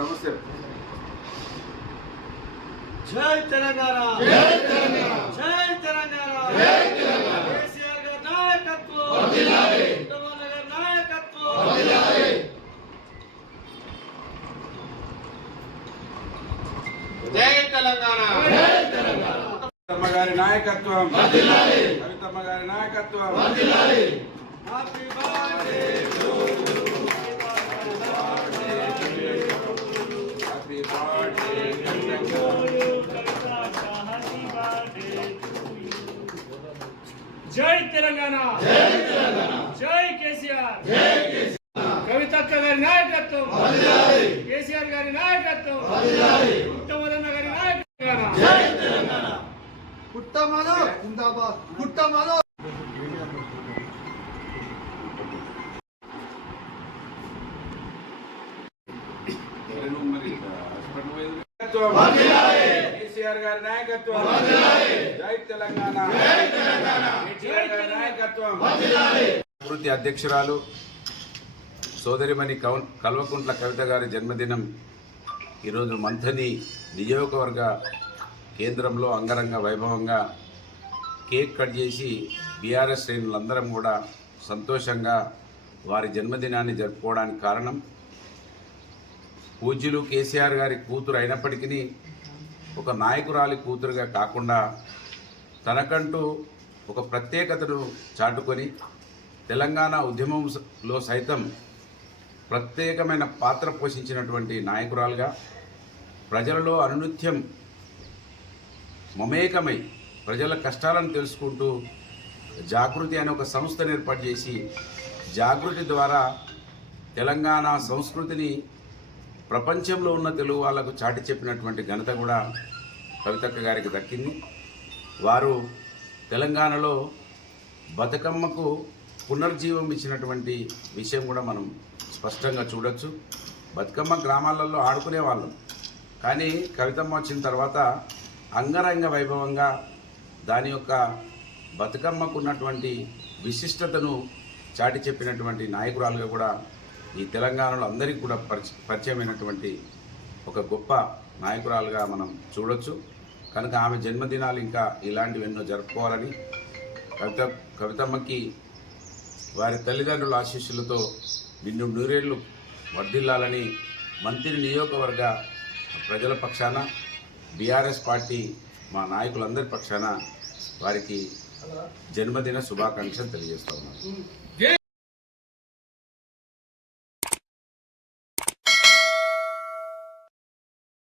నమస్తే. జై తెలంగాణ, జై తెలంగాణ, జై తెలంగాణ, జై తెలంగాణ. కేసీఆర్ గారి నాయకత్వం వర్ధిల్లాలి, ఉత్తమన్న గారి నాయకత్వం వర్ధిల్లాలి. జై తెలంగాణ, జై తెలంగాణ. కవితమ్మ గారి నాయకత్వం వర్ధిల్లాలి, కవితమ్మ గారి నాయకత్వం వర్ధిల్లాలి. Happy birthday to happy birthday జై తెలంగాణ, జై తెలంగాణ, జై కేసీఆర్, జై కేసీఆర్. కవితక్క గారి నాయకత్వం వర్ధిల్లాలి, కేసీఆర్ గారి నాయకత్వం వర్ధిల్లాలి, ఉత్తమన్న గారి నాయకత్వం. జై తెలంగాణ. పుట్టమను జిందాబాద్, పుట్టమను. కేసీఆర్ గారి నాయకత్వం వర్ధిల్లాలి, జై తెలంగాణ, జై తెలంగాణ, కేసీఆర్ గారి నాయకత్వం వర్ధిల్లాలి. అభివృద్ధి అధ్యక్షురాలు సోదరిమణి కల్వకుంట్ల కవిత గారి జన్మదినం ఈరోజు మంథని నియోజకవర్గ కేంద్రంలో అంగరంగ వైభవంగా కేక్ కట్ చేసి బీఆర్ఎస్ శ్రేణులందరం కూడా సంతోషంగా వారి జన్మదినాన్ని జరుపుకోవడానికి కారణం పూజ్యులు కేసీఆర్ గారి కూతురు అయినప్పటికీ ఒక నాయకురాలి కూతురుగా కాకుండా తనకంటూ ఒక ప్రత్యేకతను చాటుకొని తెలంగాణ ఉద్యమంలో సైతం ప్రత్యేకమైన పాత్ర పోషించినటువంటి నాయకురాలుగా ప్రజలలో అనునిత్యం మమేకమై ప్రజల కష్టాలను తెలుసుకుంటూ జాగృతి అనే ఒక సంస్థను ఏర్పాటు చేసి జాగృతి ద్వారా తెలంగాణ సంస్కృతిని ప్రపంచంలో ఉన్న తెలుగు వాళ్లకు చాటి చెప్పినటువంటి ఘనత కూడా కవితక్క గారికి దక్కింది. వారు తెలంగాణలో బతుకమ్మకు పునర్జీవం ఇచ్చినటువంటి విషయం కూడా మనం స్పష్టంగా చూడొచ్చు. బతుకమ్మ గ్రామాలలో ఆడుకునే వాళ్ళం, కానీ కవితమ్మ వచ్చిన తర్వాత అంగరంగ వైభవంగా దాని యొక్క బతుకమ్మకు ఉన్నటువంటి విశిష్టతను చాటి చెప్పినటువంటి నాయకురాలుగా కూడా ఈ తెలంగాణలో అందరికీ కూడా పరిచయమైనటువంటి ఒక గొప్ప నాయకురాలుగా మనం చూడొచ్చు. కనుక ఆమె జన్మదినాలు ఇంకా ఇలాంటివి ఎన్నో జరుపుకోవాలని కవితమ్మకి వారి తల్లిదండ్రుల ఆశీస్సులతో నిన్ను నూరేళ్లు వర్ధిల్లాలని మంత్రి నియోజకవర్గ ప్రజల పక్షాన బీఆర్ఎస్ పార్టీ మా నాయకులందరి పక్షాన వారికి జన్మదిన శుభాకాంక్షలు తెలియజేస్తా ఉన్నాను.